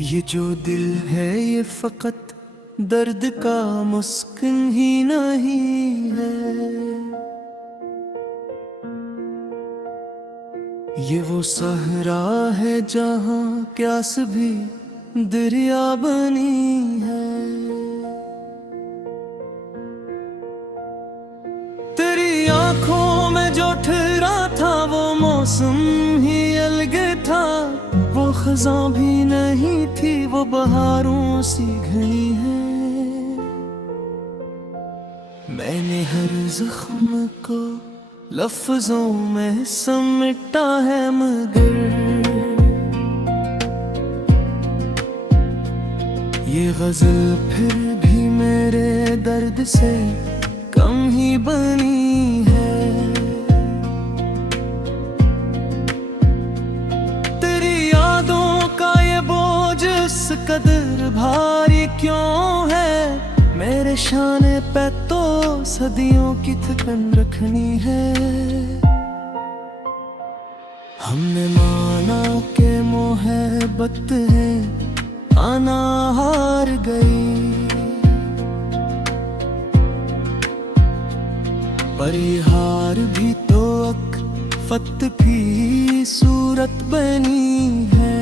ये जो दिल है ये फकत दर्द का मुस्किन ही नहीं है। ये वो सहरा है जहाँ प्यास भी दरिया बनी है। तेरी आंखों में जो ठहरा था वो मौसम ही अलग था। वो खज़ां भी नहीं थी, वो बहारों सी घनी है। मैंने हर जख्म को लफ्जों में समेटा है, मगर ये गजल फिर भी मेरे दर्द से कम ही बनी है। तेरी यादों का ये बोझ इस कदर भारी क्यों है। मेरे शाने पे तो सदियों की थकन रखनी है। हमने माना के मोहब्बत है आना हार गई, पर ये हार भी तो अकफत की सूरत बनी है।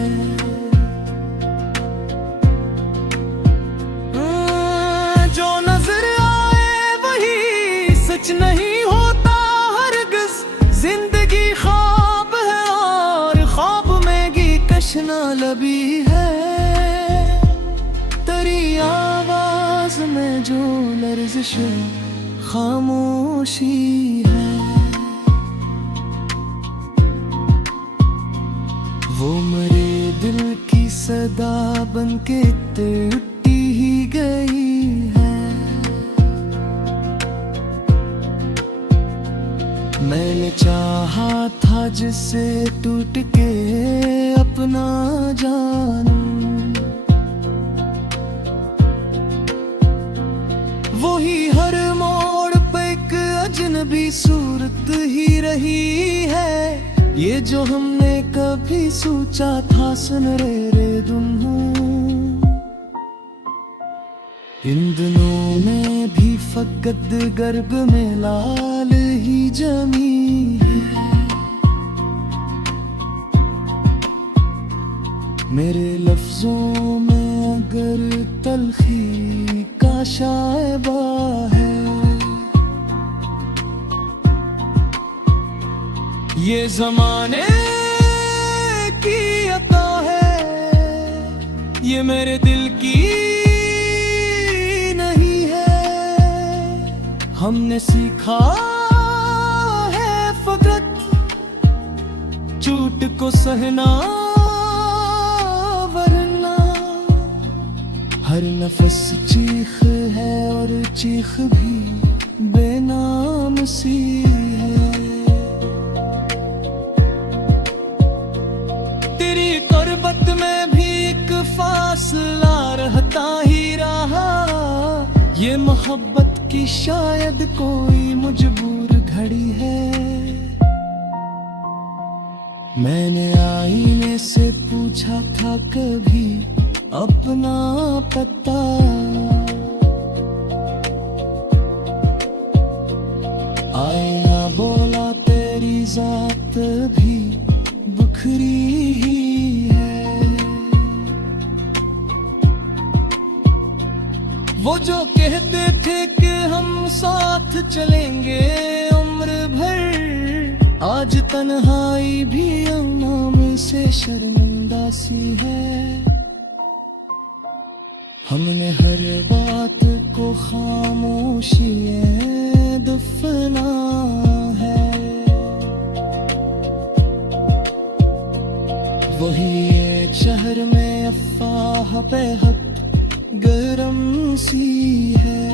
जो नजर आए वही सच नहीं होता हरगिज़। जिंदगी ख्वाब है और ख्वाब में की कशना लबी है। तेरी आवाज में जो लर्ज़िश खामोशी है, वो मेरे दिल की सदा बनके टूटी ही गई है। मैंने चाहा था जिसे टूट के अपना जानूं, वही हर मोड़ पे एक अजनबी सूरत ही रही है। ये जो हमने कभी सोचा था सनरेरे दुन्नू, इन दिनों में भी फकत गर्भ में लाल ही जमी है। मेरे लफ्जों में अगर तलखी का शायबा है, ये जमाने की अता है, ये मेरे दिल की नहीं है। हमने सीखा है फकत चोट को सहना, वरना हर नफस चीख है और चीख भी बेनाम सी है। तेरी कुर्बत में भी एक फासला रहता ही रहा। ये मोहब्बत की शायद कोई मजबूर घड़ी है। मैंने आईने से पूछा था कभी अपना पता, आईना बोला तेरी जात भी बुखरी ही है। वो जो कहते थे कि हम साथ चलेंगे उम्र भर, आज तन्हाई भी नाम से शर्मिंदा सी है। हमने हर बात को खामोशी दफना है। वही एक शहर में अफवाह पे हक गरम सी है।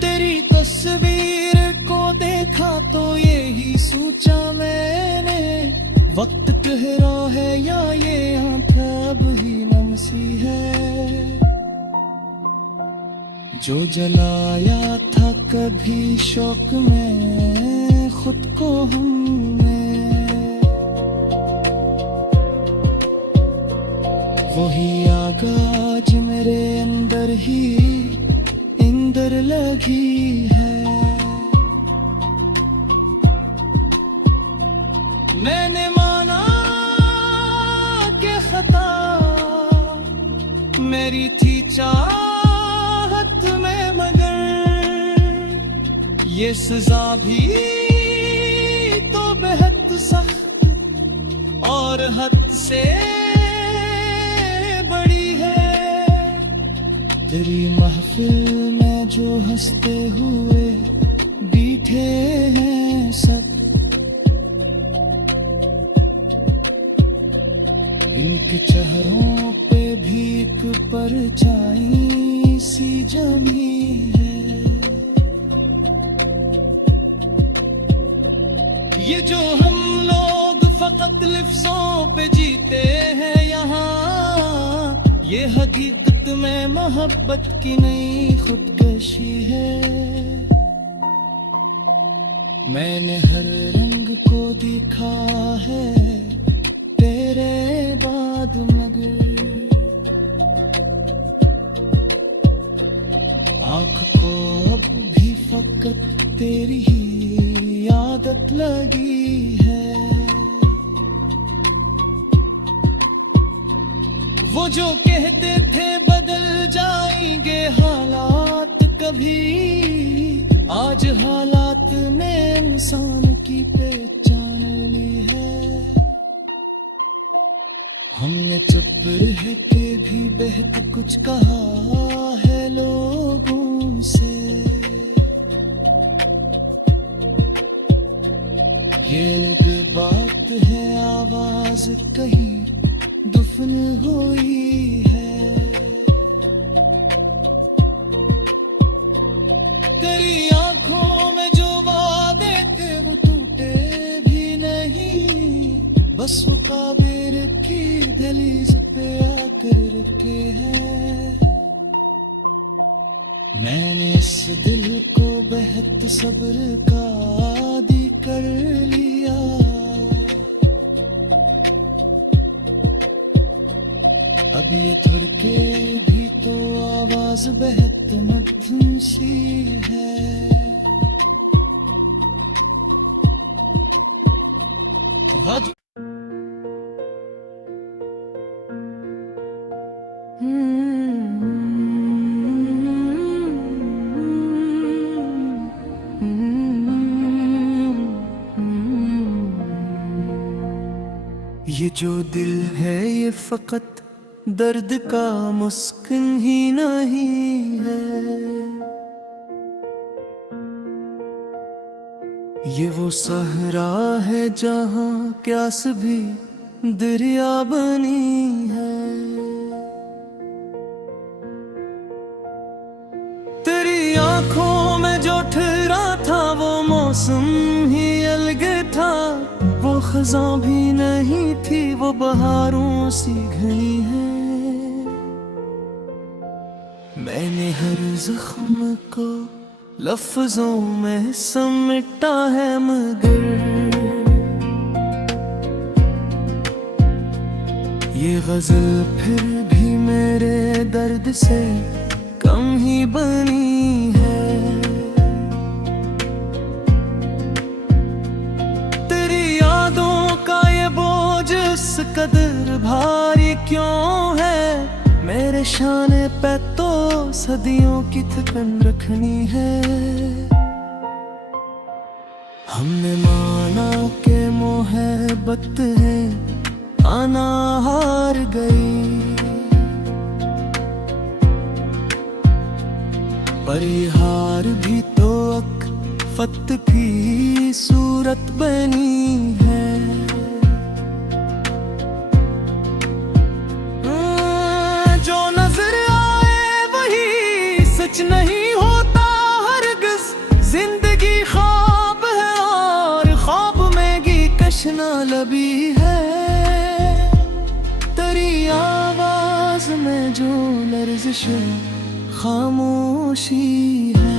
तेरी तस्वीर को देखा तो यही सोचा मैंने, वक्त ठहरा है या ये आंख अब ही नम सी है। जो जलाया था कभी शौक में खुद को हमने, वही आगाज मेरे अंदर ही इंदर लगी है। मैंने माना कि खता मेरी थी चाहत में, मगर ये सजा भी तो बेहद सख्त और हद से बड़ी है। तेरी महफिल में जो हंसते हुए बैठे हैं सब, इनके चेहरों पे भी एक परछाई सी जमी है। ये जो हम लोग फकत लफ्जों पे जीते हैं यहाँ, ये हकीकत में मोहब्बत की नई खुदकशी है। मैंने हर रंग को देखा है तेरे बाद, मगर आँख को अब भी फकत तेरी ही आदत लगी है। वो जो कहते थे बदल जाएंगे हालात कभी, आज हालात ने इंसान की पहचान ली है। हमने चुप रह के भी बेहद कुछ कहा है लोगों से। ये अलग बात है आवाज कहीं दफन हुई है। तेरी आंखों में जो वादे थे वो टूटे भी नहीं, बस वो काबिर की दहलीज पे आकर रुके हैं। मैंने इस दिल को बेहद सब्र का आदी कर लिया। अब ये धड़के भी तो आवाज बेहद मध्यम सी है। ये जो दिल है ये फकत दर्द का मुस्किन ही नहीं है। ये वो सहरा है जहाँ प्यास भी दरिया बनी है। तेरी आंखों में जो ठहरा था वो मौसम ही अलग था। वो खज़ां भी नहीं थी वो बहारों सी घनी है। मैंने हर जख्म को लफ्जों में समेटा है, मगर ये गजल फिर भी मेरे दर्द से कम ही बनी है। तेरी यादों का ये बोझ इस कदर भारी क्यों है? मेरे शाने पे तो सदियों की थकन रखनी है। हमने माना के मोहब्बत है आना हार गई, पर ये हार भी तो अकफत की सूरत बनी है। जो नजर आए वही सच नहीं होता हरगिज़। जिंदगी ख्वाब है और ख्वाब में की कशना लबी है। तेरी आवाज में जो लर्ज़िश खामोशी है,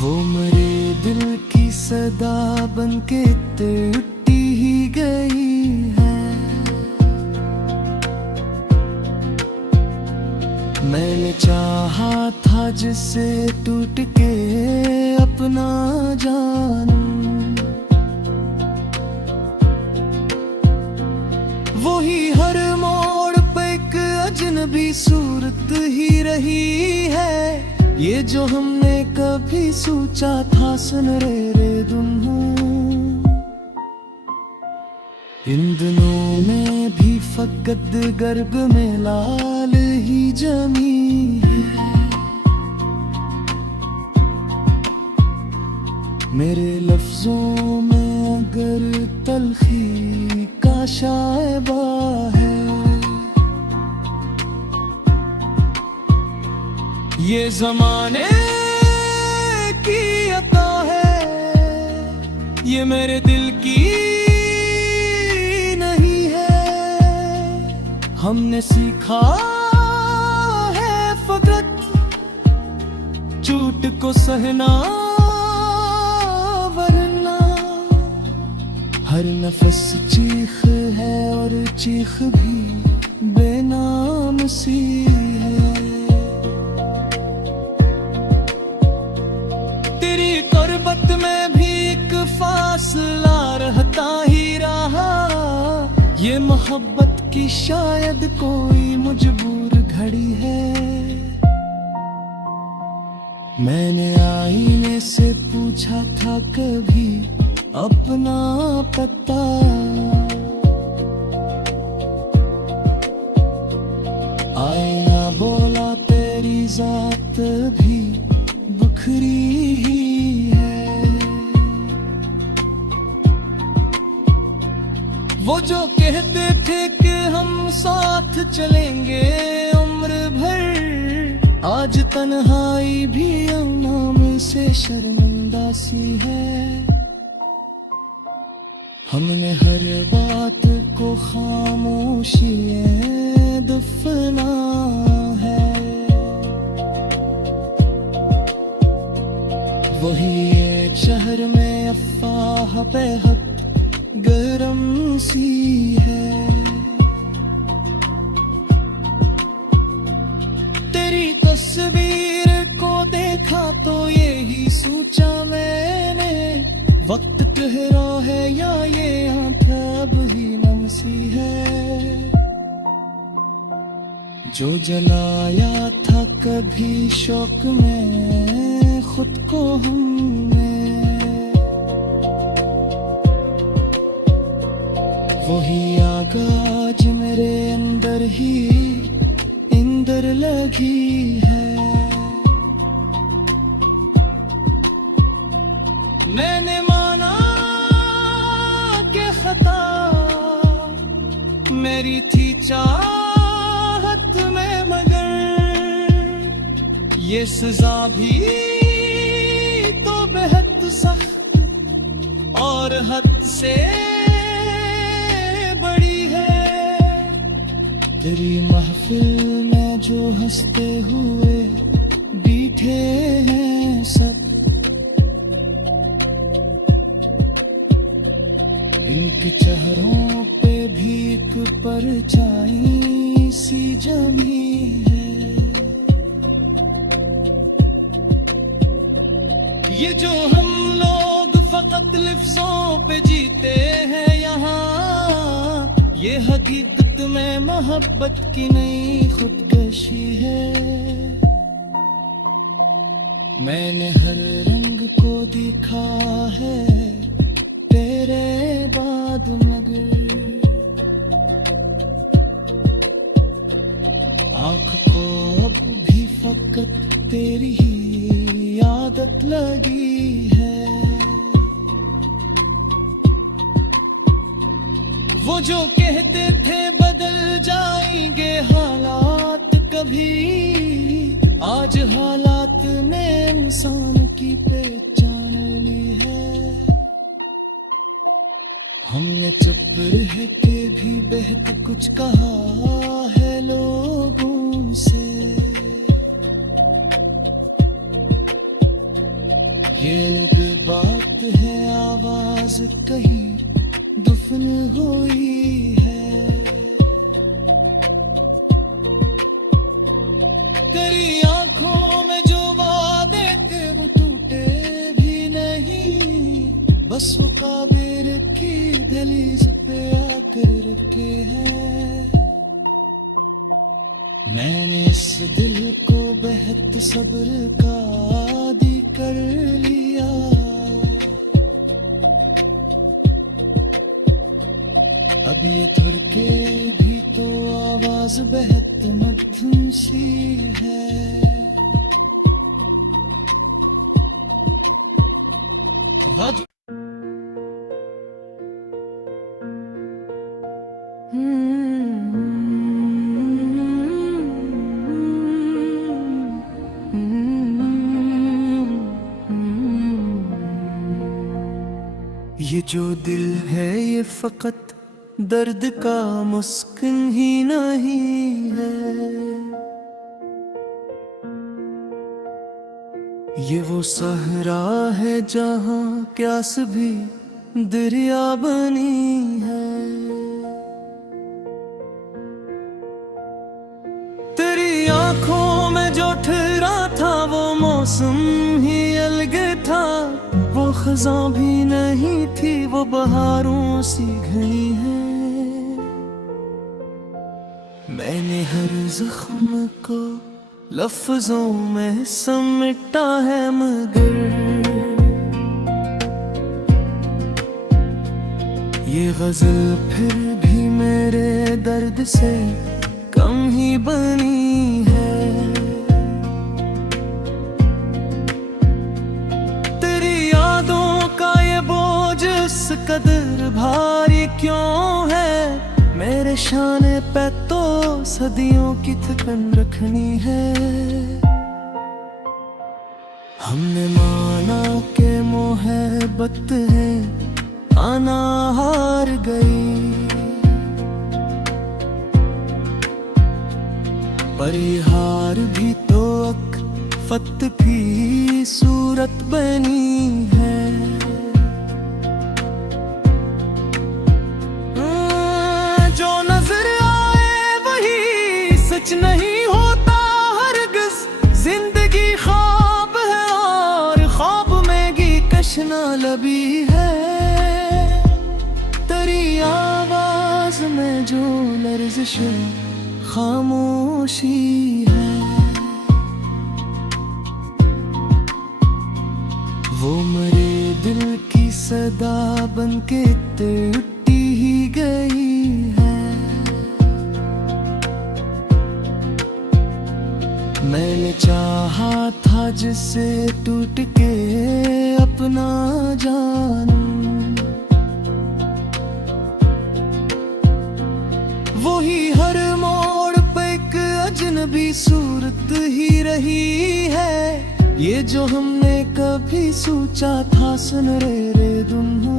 वो मेरे दिल की सदा बनके टूटी ही गई जिससे टूट के अपना जानूं, वही हर मोड़ पे एक अजनबी सूरत ही रही है। ये जो हमने कभी सोचा था, सुन रे दुन्नू, इन दिनों में भी फकत गर्भ में लाल ही जमी है। मेरे लफ्जों में अगर तलखी का शायबा है, ये जमाने की अता है, ये मेरे दिल की नहीं है। हमने सीखा है फकत चोट को सहना, वरना हर नफस चीख है और चीख भी बेनाम सी है। तेरी कुर्बत में भी एक फासला रहता ही रहा, ये मोहब्बत की शायद कोई मजबूर घड़ी है। मैंने आईने से पूछा था कभी अपना पता, आईना बोला तेरी जात भी बखरी ही है। वो जो कहते थे कि हम साथ चलेंगे उम्र भर, आज तन्हाई भी नाम से शर्मिंदा सी है। हमने हर बात को खामोशी दफना है, वही एक शहर में अफवाह बेहद गरम सी है। तेरी तस्वीर को देखा तो यही सोचा मैंने, वक्त ठहरा है या ये आंखें अब ही नम सी है। जो जलाया था कभी शौक में खुद को हमने, वही आग आज मेरे अंदर ही इंदर लगी है। मैंने माना कि खता मेरी थी चाहत में, मगर ये सजा भी तो बेहद सख्त और हद से बड़ी है। तेरी महफिल में जो हंसते हुए बैठे हैं सब, इनके चेहरों पे भी एक परछाई सी जमी है। ये जो हम लोग फकत लफ्जों पे जीते हैं यहाँ, ये हकीकत में मोहब्बत की नई खुदकशी है। मैंने हर रंग को देखा है तेरे बाद, मगर आँख को अब भी फकत तेरी ही आदत लगी है। वो जो कहते थे बदल जाएंगे हालात कभी, आज हालात ने इंसान की पहचान ली है। हमने चुप रह के भी बेहद कुछ कहा है लोगों से, ये अलग बात है आवाज कहीं दफन हुई है। तेरी आंखों में जो बस वो काबिर की दहलीज पे आकर रुके हैं। मैंने इस दिल को बेहद सब्र का आदी कर लिया। अब ये धुरके भी तो आवाज बेहद मध्यम सी है। ये जो दिल है ये फकत दर्द का मुस्किन ही नहीं है। ये वो सहरा है जहाँ प्यास भी दरिया बनी है। तेरी आंखों में जो ठहरा था वो मौसम ही अलग था। वो खज़ां भी नहीं थी वो बहारों सी घनी है। मैंने हर जख्म को लफ्जों में समेटा है, मगर ये गजल फिर भी मेरे दर्द से कम ही बनी है। तेरी यादों का ये बोझ इस कदर भारी क्यों है। मेरे शाने पे तो सदियों की थकन रखनी है। हमने माना के मोहब्बत है आना हार गई, पर ये हार भी तो फत भी सूरत बनी है। जो नजर आए वही सच नहीं होता हरगिज़। जिंदगी ख्वाब है और ख्वाब में की कशना लबी है। तेरी आवाज में जो लर्ज़िश खामोशी है, वो मेरे दिल की सदा बनके टूटी ही गई है। मैंने चाहा था जिसे टूट के अपना जानूं, वही हर मोड़ पे एक अजनबी सूरत ही रही है। ये जो हमने कभी सोचा था सुन रे दुन्नू,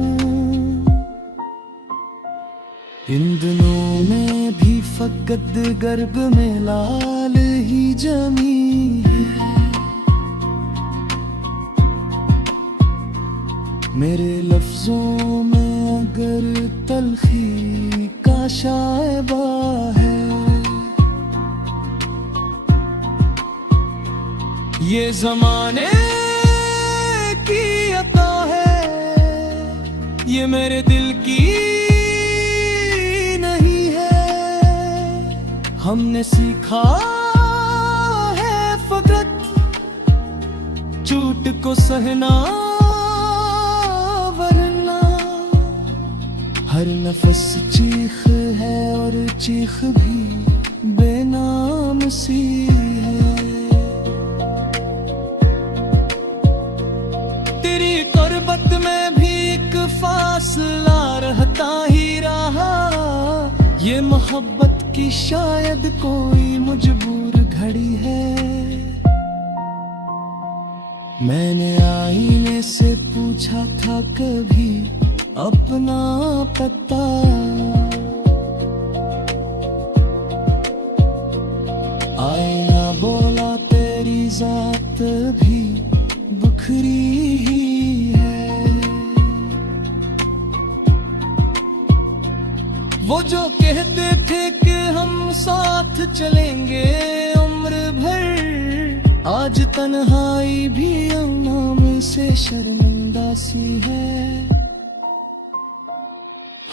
इन दिनों में भी फकत गर्भ में लाल ही जमी है। मेरे लफ्जों में अगर तलखी का शायबा है, ये जमाने की अता है, ये मेरे दिल की नहीं है। हमने सीखा है फकत झूठ को सहना, वरना हर नफस चीख है और चीख भी बेनाम सी है। तेरी कुर्बत में भी एक फासला रहता ही रहा। ये मोहब्बत की शायद कोई मजबूर घड़ी है। मैंने आईने से पूछा था कभी अपना पता, आईना बोला तेरी जात भी बुखरी ही है। वो जो कहते थे कि हम साथ चलेंगे उम्र भर, आज तन्हाई भी नाम से शर्मिंदा सी है।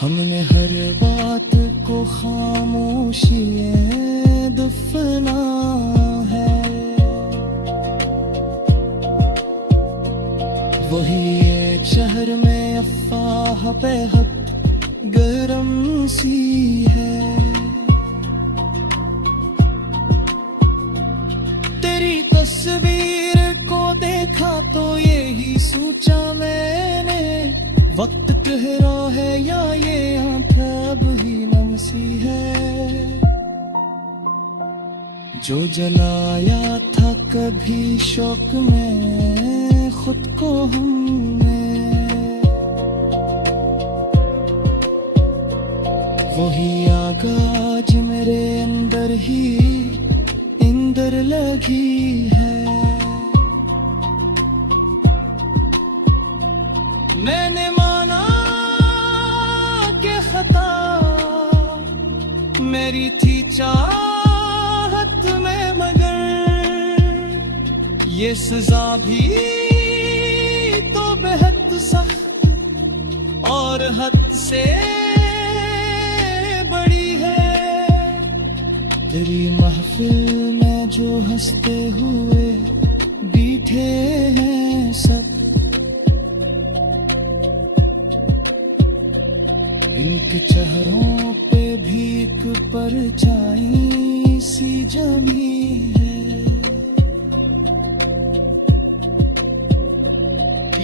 हमने हर बात को खामोशी दफना है। वही एक शहर में अफवाह बेहद गरम सी है। तेरी तस्वीर को देखा तो यही सोचा मैंने, वक्त ठहरा है या ये आंखें अब ही नम सी है। जो जलाया था कभी शौक में खुद को हमने, वही आग आज मेरे अंदर ही इंदर लगी है। मैंने माना कि खता मेरी थी चाहत में, मगर ये सजा भी तो बेहद सख्त और हद से बड़ी है। तेरी महफिल में जो हंसते हुए बैठे हैं सब, इनके चेहरों पे भी एक परछाई सी जमी है।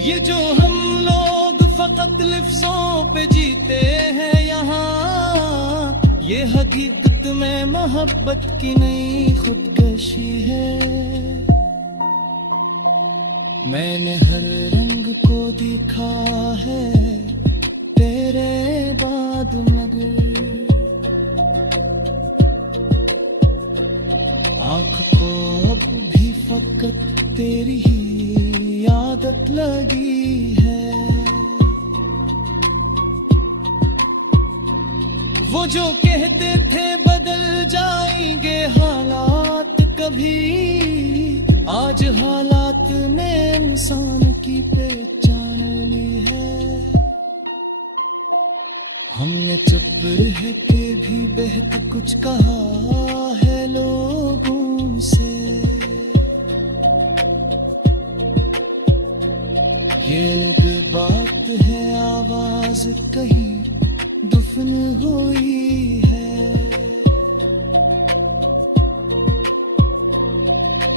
ये जो हम लोग फकत लफ्जों पे जीते हैं यहाँ, ये हकीकत में मोहब्बत की नई खुदकशी है। मैंने हर रंग को दिखा है तेरे बाद, मगर आँख को अब भी फकत तेरी ही आदत लगी है। वो जो कहते थे बदल जाएंगे हालात कभी, आज हालात ने इंसान की पहचान ली है। हमने चुप रह के भी बेहद कुछ कहा है लोगों से। ये अलग बात है आवाज कहीं दफन हुई है।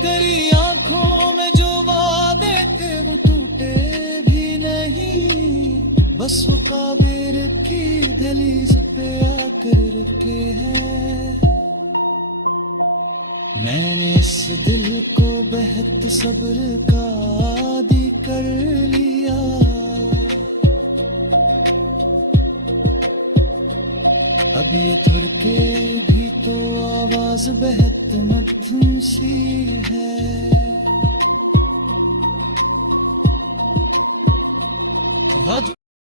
तेरी आंखों में जो वादे थे वो टूटे भी नहीं, बस वो काबिर की दहलीज पे आकर रखे हैं। मैंने इस दिल को बेहद सब्र का आदी कर लिया। अब ये थुर के भी तो आवाज बेहद मधुर सी है।